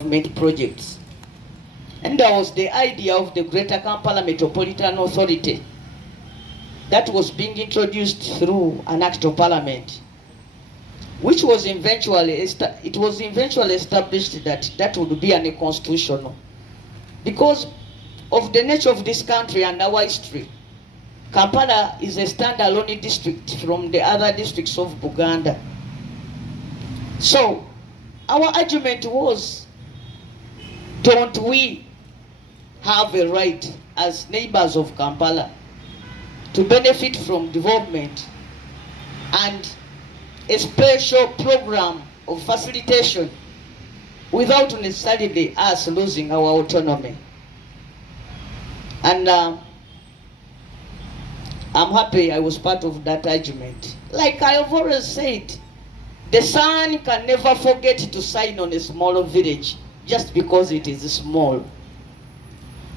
government projects. And there was the idea of the Greater Kampala Metropolitan Authority that was being introduced through an act of parliament, which was eventually established that would be unconstitutional because of the nature of this country and our history. Kampala is a standalone district from the other districts of Buganda. So our argument was, don't we have a right as neighbors of Kampala to benefit from development and a special program of facilitation without necessarily us losing our autonomy? And I'm happy I was part of that argument. Like I have always said, the sun can never forget to shine on a small village just because it is small.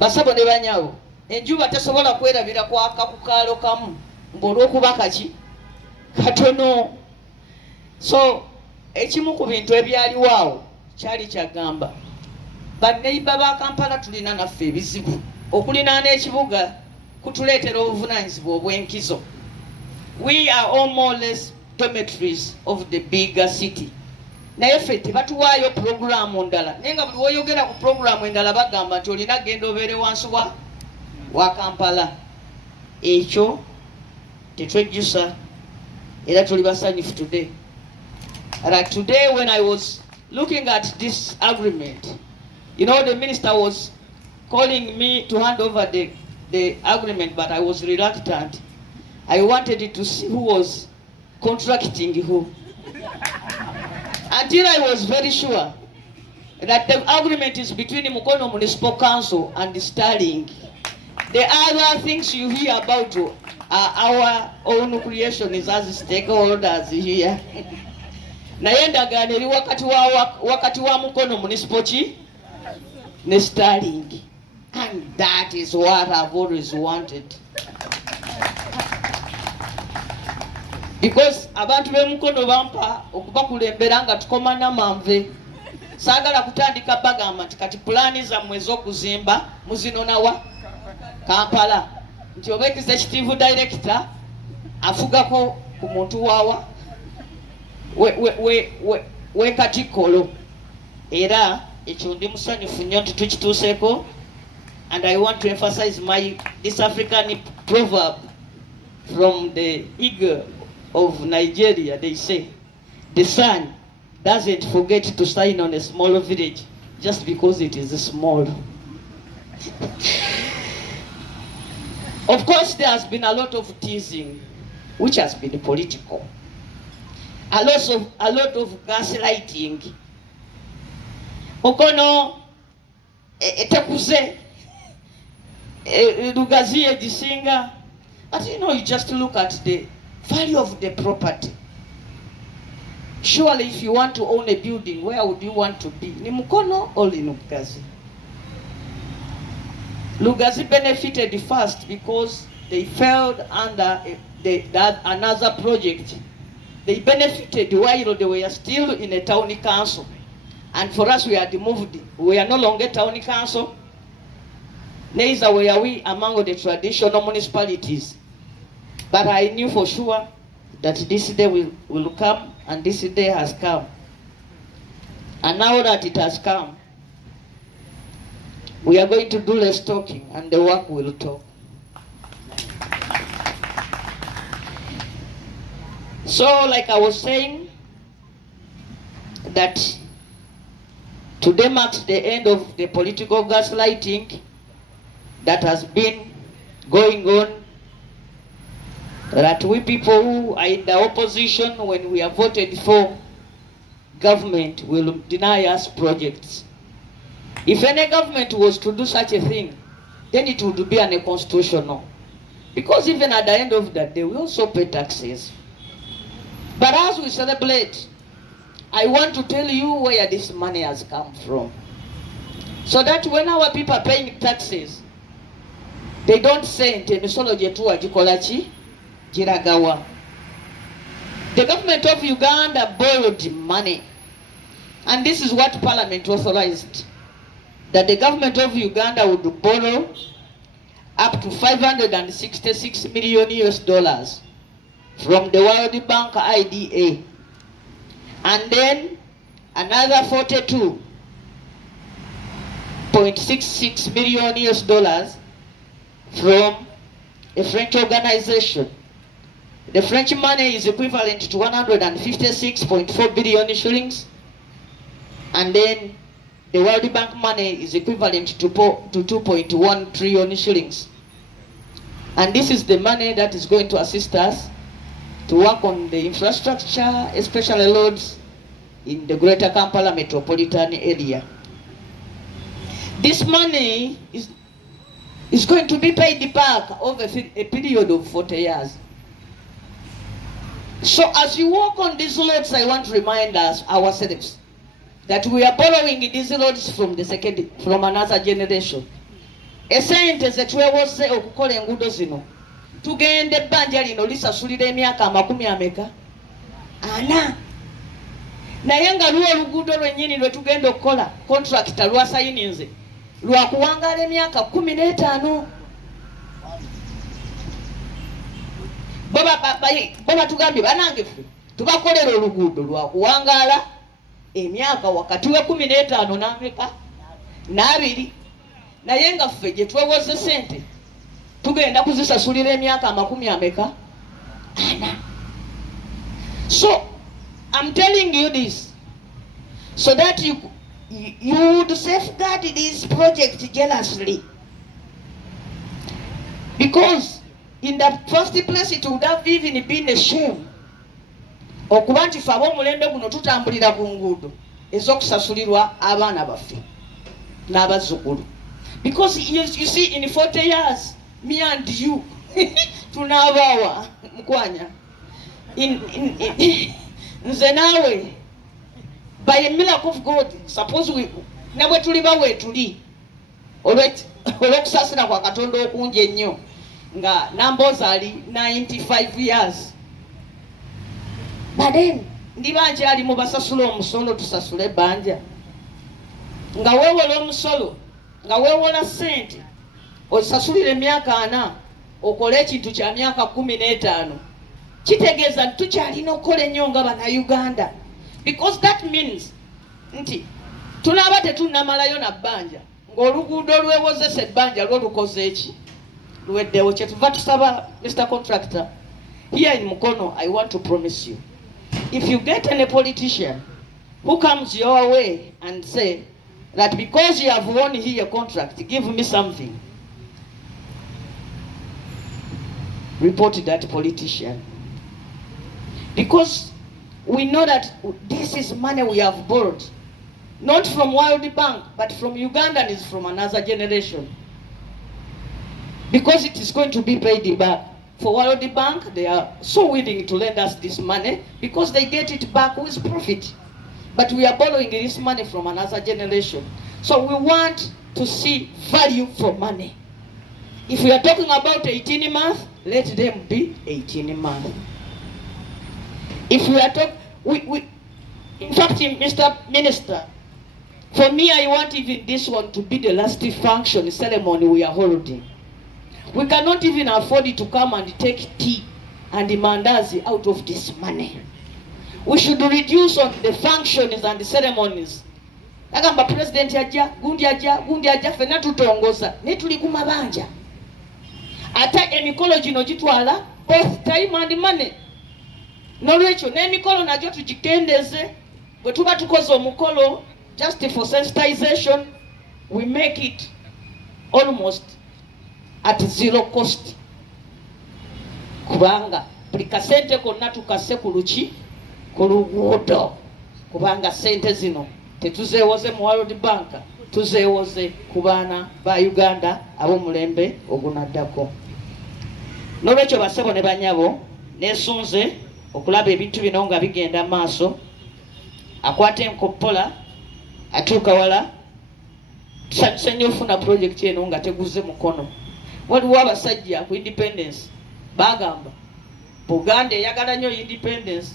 Basabo ne banyawo, enjuba tesobola kwerabira kwaka ku kaalo kamu ng'olw'okuba katono. So ekimu ku bintu ebyaliwo awo kyali kyagamba banneiba ba Kampala tulina naffe ebizibu. Okulinaana ekibuga kutuleetera obuvunaanyizibwa obw'enkizo. We are all more or less dormitories of the bigger city. Naye ffe tebatuwaayo pulogulaamu ndala. Naye nga buli w'oyogera ku pulogulaamu endala bagamba nti olina genda obeere wansi wa Kampala. Ekyo tetwejjusa era tuli basanyufu today. Like today when I was looking at this agreement, you know, the minister was calling me to hand over the agreement, but I was reluctant. I wanted to see who was contracting who. Until I was very sure that the agreement is between Mukono Municipal Council and Sterling. The other things you hear about are our own creation as stakeholders here. Naye endagaano eri wakati wa Mukono Municipal ne Sterling. And that is what I've always wanted. Because abantu b'Emukono bampa okubakulembera nga tukoma namanve. Saagala kutandika bagamba nti kati pulaani zammwe ez'okuzimba muzinonawa Kampala. Nti oba executive director afugako ku muntu waawa we Katikkolo. Era ekyo ndi musanyufu nnyo nti tukituuseeko. And I want to emphasize this African proverb from the eagle of Nigeria. They say, the sun doesn't forget to shine on a small village just because it is small. Of course, there has been a lot of teasing, which has been political. A lot of gaslighting. Okono etekuze Lugaziye Disinga. But you know, you just look at the value of the property. Surely if you want to own a building, where would you want to be? Ni Mukono or in Lugazi? Lugazi benefited first because they failed under another project. They benefited while they were still in a town council. And for us, we had moved. We are no longer town council. Neither were we among the traditional municipalities. But I knew for sure that this day will come, and this day has come. And now that it has come, we are going to do less talking, and the work will talk. So, like I was saying, that today marks the end of the political gaslighting that has been going on, that we people who are in the opposition, when we are voted for government, will deny us projects. If any government was to do such a thing, then it would be unconstitutional. Because even at the end of that day, we also pay taxes. But as we celebrate, I want to tell you where this money has come from. So that when our people are paying taxes, they don't say nti emisolo gye tuwa gikola ki giragawa. The government of Uganda borrowed money And this is what Parliament authorized, that the government of Uganda would borrow up to 566 million US dollars from the World Bank IDA, and then another 42.66 million US dollars from a French organization. The French money is equivalent to 156.4 billion shillings, and then the World Bank money is equivalent to 2.1 trillion shillings. And this is the money that is going to assist us to work on the infrastructure, especially roads in the greater Kampala Metropolitan area. This money is going to be paid back over a period of 40 years. So as you walk on these roads, I want to remind us ourselves that we are borrowing these roads from another generation. Esente zetwewoze okukola enguudo zino tugende ebbanja lino lisasulira emyaka 40 naye nga luwo oluguudo lwennyini lwe tugenda okukola contractor lwasayininze lwakuwangaala emyaka 15. bo batugambye banange ffe tubakolera oluguudo lwakuwangaala emyaka wakati we 15 n'abiri, naye nga ffe gye twewoze sente tugenda kuzisasulira emyaka 40. So I'm telling you this so that you would safeguard this project jealously, because in the first place it would have even been a shame okuba nti fe ab'omulembe guno tutambulira ku nguudo ez'okusasulirwa abaana baffe n'abazzukulu. Because you see, in 40 years, me and you, tunabawa mkwanya nze nawe, by a miracle of God, suppose we nabwe tuli bawe tuli olw'okusasira kwa Katonda okungi ennyo nga Nambooze ali 95 years, but then ndiba nkyali mu basasula omusolo tusasule ebbanja, nga weewola omusolo nga weewola sente osasulira emyaka 4 okole ekintu kya myaka 15, kitegeeza nti tukyalina okukola ennyo nga Bannayuganda, because that means nti tunaaba tetunnamalayo na bbanja ng'oluguudo lwewozesa ebbanja lwo lukoze eki luweddewo. Kyetuva tusaba Mr. Contractor here in Mukono, I want to promise you, if you get any politician who comes your way and say that because you have won here a contract, give me something, report that politician, because we know that this is money we have borrowed, not from World Bank but from Ugandans from another generation, because it is going to be paid back. For World Bank, they are so willing to lend us this money because they get it back with profit, but we are borrowing this money from another generation. So we want to see value for money. If we are talking about 18 months, let them be 18 months. If we are talking, in fact, Mr. Minister, for me, I want even this one to be the last function ceremony we are holding. We cannot even afford to come and take tea and the mandazi out of this money. We should reduce on the functions and the ceremonies. Agamba president yajja, gundi yajja, fena tutongoza, ne tuli ku mabanja. Ate emikolo gino gitwala both time and money. Nolwekyo n'emikolo nagyo tugikendeze, bwe tuba tukoze omukolo just for sensitization, we make it almost at zero cost. Kubanga buli kasente konna tukase ku luki ku luguudo, kubanga sente zino tetuzeewoze mu World Bank, tuzeewoze ku baana ba Uganda ab'omulembe ogunaddako. Nolwekyo basebo ne banyabo nesunze okulaba ebintu bino nga bigenda maaso, akwata enkoppola atuuka wala, tusanyuse nnyo ofuna projekiti eno nga teguze mukono. Waliwo abasajja ku independence bagamba Buganda eyagala nnyo independence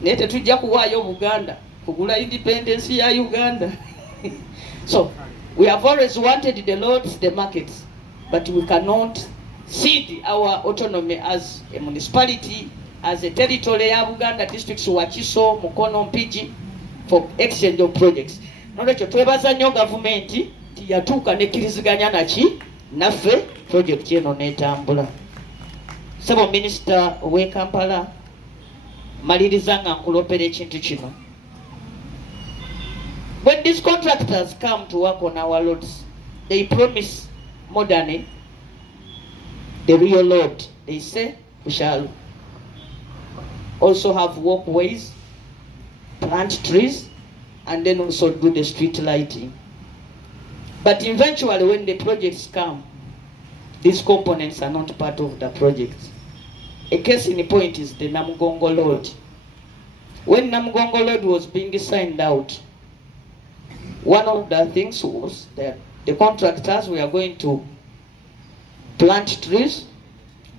naye tetujja kuwaayo Buganda kugula independence ya Uganda. So we have always wanted the roads, the markets, but we cannot cede our autonomy as a municipality, as a territory ya Buganda districts Wakiso, Mukono, Mpigi for exchange of projects. Nolwekyo twebaza nnyo gavumenti yatuuka nekkiriziganya naki naffe project eno netambula. Sebo Minister we Kampala, maliriza nga nkulopera ekintu kino. When these contractors come to work on our roads, they promise modern, the real road. They say we shall also have walkways, plant trees, and then also do the street lighting. But eventually when the projects come, these components are not part of the project. A case in point is the Namugongo Road. When Namugongo Road was being signed out, one of the things was that the contractors were going to plant trees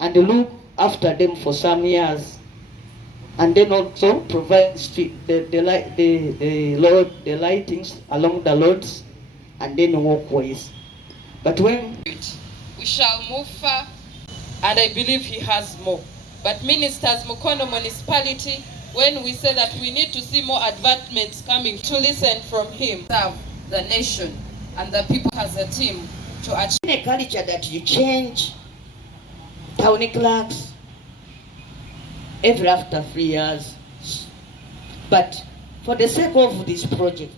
and look after them for some years, and then also provide the lightings along the roads and then walkways. But when we shall move far, and I believe he has more. But ministers, Mukono municipality, when we say that we need to see more advancements coming, to listen from him, serve the nation and the people as a team to achieve a culture that you change town clerks every after 3 years. But for the sake of this project,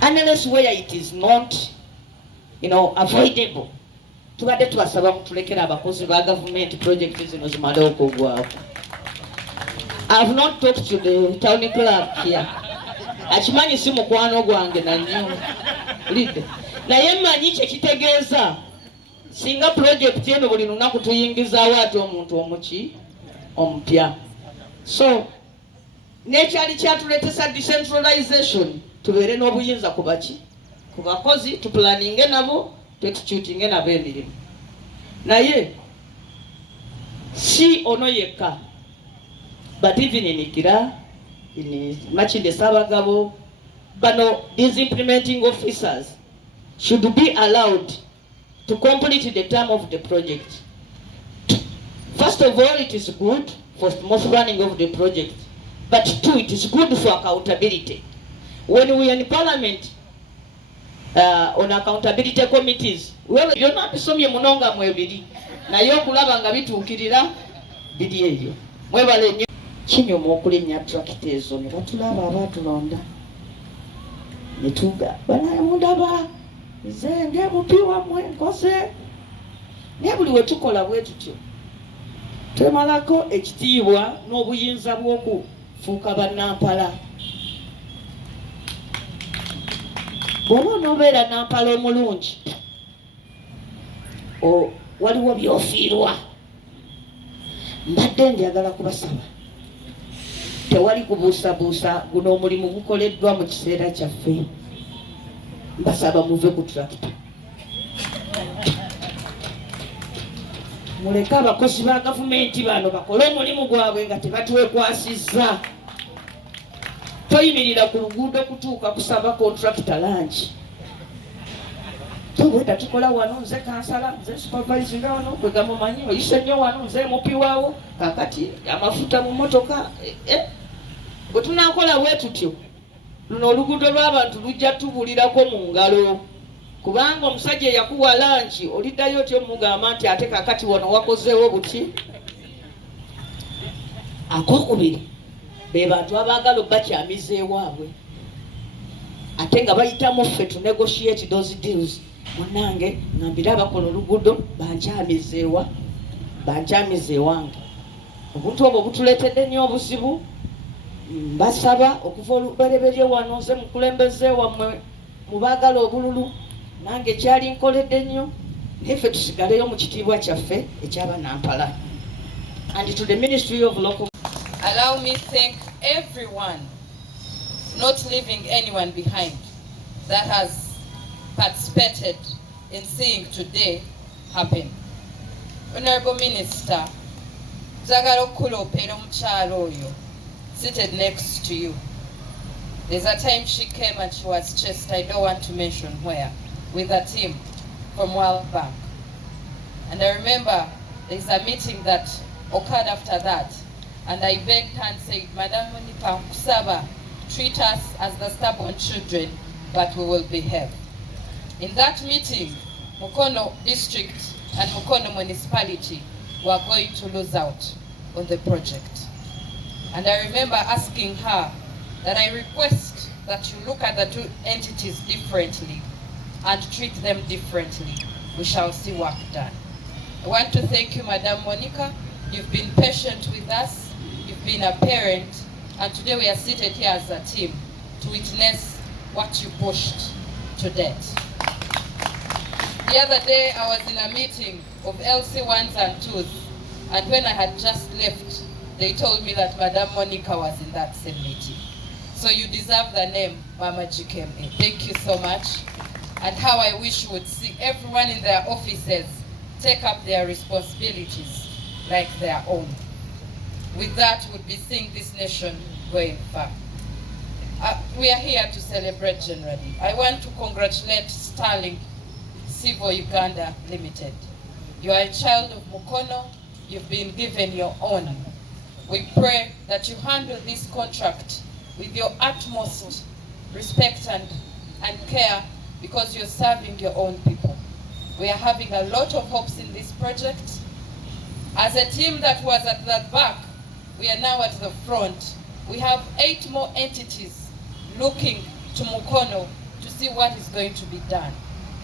unless where it is not, avoidable, tubadde tubasaba mutulekera abakozi ba government project zino zimale okugwaako. I have not talked to the town clerk here. Akimanyi si mukwano gwange nanyo. Lead. Naye mmanyi kye kitegeeza singa project eno buli lunaku tuyingizaawo ate omuntu omupya. So nekyali kyatuleetesa decentralization, tubeere n'obuyinza ku baki, ku bakozi, tuplaninge nabo, tu-executinge nabo emirimu. Naye si ono yekka, but even in Ikira, in Machinde Sabagabo, these implementing officers should be allowed to complete the term of the project. First of all, it is good for smooth running of the project, but two, it is good for accountability. When we are in Parliament, on accountability committees, you're not bisomye munonga mwebiri naye okulaba nga bituukirira biri eyo. Mwebale nnyo kinyuma okulinnya tractor ezo ne batulaba abatulonda ne tuga banamundaba nze ng'ebupi wammwe nkoze naye buli we tukola bwe tutyo twemalako ekitiibwa n'obuyinza bw'okufuuka bannampala. Bw'oba onoobeera nampala omulungi, waliwo by'ofiirwa. Mbadde njagala kubasaba tewali kubuusabuusa, guno omulimu gukoleddwa mu kiseera kyaffe. Mbasaba muve ku tractor, muleke abakozi ba gavumenti bano bakole omulimu gwabwe nga tebatwekwasizza. Toyimirira ku luguudo kutuuka kusaba contractor langi. Tobweta tukola wano, nze kansala, nze supervising wano, kwega mumanyi oyise nnyo wano, nze mupi waawo, kakati amafuta mu motoka. Bwe tunaakola bwe tutyo, luno oluguudo lw'abantu lujja tubulirako mu ngalo. Kubanga omusajja yakuwa langi, oliddayo otyo mugamba nti ate kakati wano wakozeewo buti. Akokubiri, be bantu abaagala obakyamiza ewaabwe ate nga bayitamu ffe to negotiate those deals. Munange ngambira abakola oluguudo bankyamiza ewange. Obuntu obwo butuleetedde nnyo obuzibu. Mbasaba okuva olubereberye wano, nze mukulembeze wammwe mu baagala obululu, nange kyali nkoledde nnyo, naye ffe tusigaleyo mu kitiibwa kyaffe eky'Abanampala. And to the Ministry of Local, allow me thank everyone, not leaving anyone behind, that has participated in seeing today happen. Honorable Minister, njagala okukuloopera omukyalo oyo seated next to you. There's a time she came and she was chased, I don't want to mention where, with a team from World Bank. And I remember there's a meeting that occurred after that, and I begged her and said, Madam Monica Kusaba, treat us as the stubborn children, but we will behave. In that meeting, Mukono district and Mukono municipality were going to lose out on the project. And I remember asking her that I request that you look at the two entities differently and treat them differently. We shall see work done. I want to thank you, Madam Monica. You've been patient with us. You've been a parent. And today we are seated here as a team to witness what you pushed to date. The other day I was in a meeting of LC1s and 2s, and when I had just left, they told me that Madam Monica was in that same meeting. So you deserve the name Mama GKMA. Thank you so much. And how I wish you would see everyone in their offices take up their responsibilities like their own. With that, we'll be seeing this nation going far. We are here to celebrate generally. I want to congratulate Starling Civil Uganda Limited. You are a child of Mukono. You've been given your own. We pray that you handle this contract with your utmost respect and care, because you're serving your own people. We are having a lot of hopes in this project. As a team that was at the back, we are now at the front. We have 8 more entities looking to Mukono to see what is going to be done.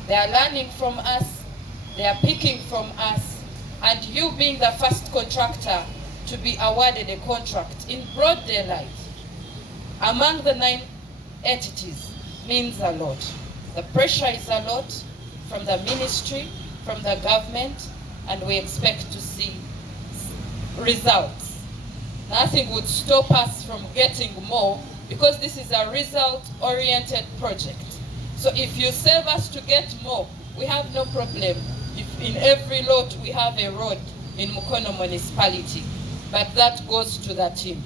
They are learning from us, they are picking from us, and you being the first contractor to be awarded a contract in broad daylight among the 9 entities means a lot. The pressure is a lot from the ministry, from the government, and we expect to see results. Nothing would stop us from getting more, because this is a result-oriented project. So if you save us to get more, we have no problem. If in every lot we have a road in Mukono municipality, but that goes to the team.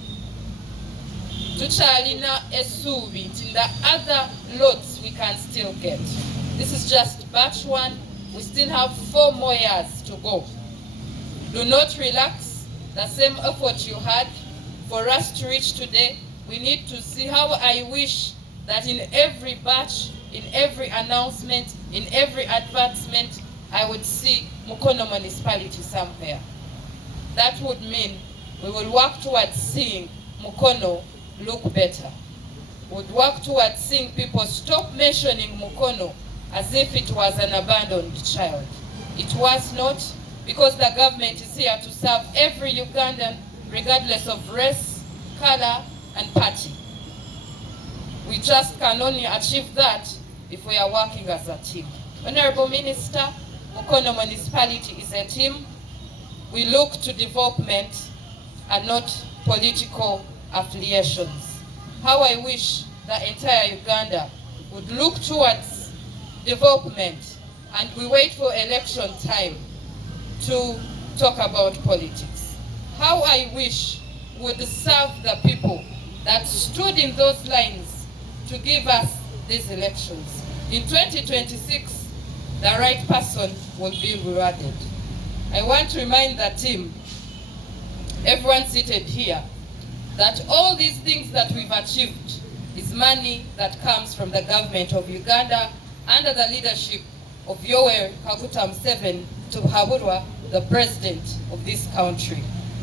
Tuchalina esubi, in the other lots we can still get. This is just batch 1. We still have 4 more years to go. Do not relax. The same effort you had for us to reach today, we need to see how I wish that in every batch, in every announcement, in every advancement, I would see Mukono municipality somewhere. That would mean we will work towards seeing Mukono look better. Would work towards seeing people stop mentioning Mukono as if it was an abandoned child. It was not, because the government is here to serve every Ugandan, regardless of race, color, and party. We just can only achieve that if we are working as a team. Honorable Minister, Mukono municipality is a team. We look to development and not political affiliations. How I wish the entire Uganda would look towards development, and we wait for election time to talk about politics. How I wish would serve the people that stood in those lines to give us these elections. In 2026, the right person will be rewarded. I want to remind the team, everyone seated here, that all these things that we've achieved is money that comes from the government of Uganda under the leadership of Yoweri Kaguta Museveni Tuhaburwa, the president of this country.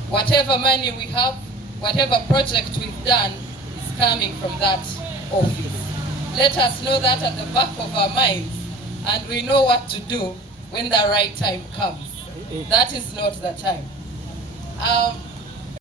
Whatever money we have, whatever project we've done is coming from that office. Let us know that at the back of our minds, and we know what to do when the right time comes. That is not the time.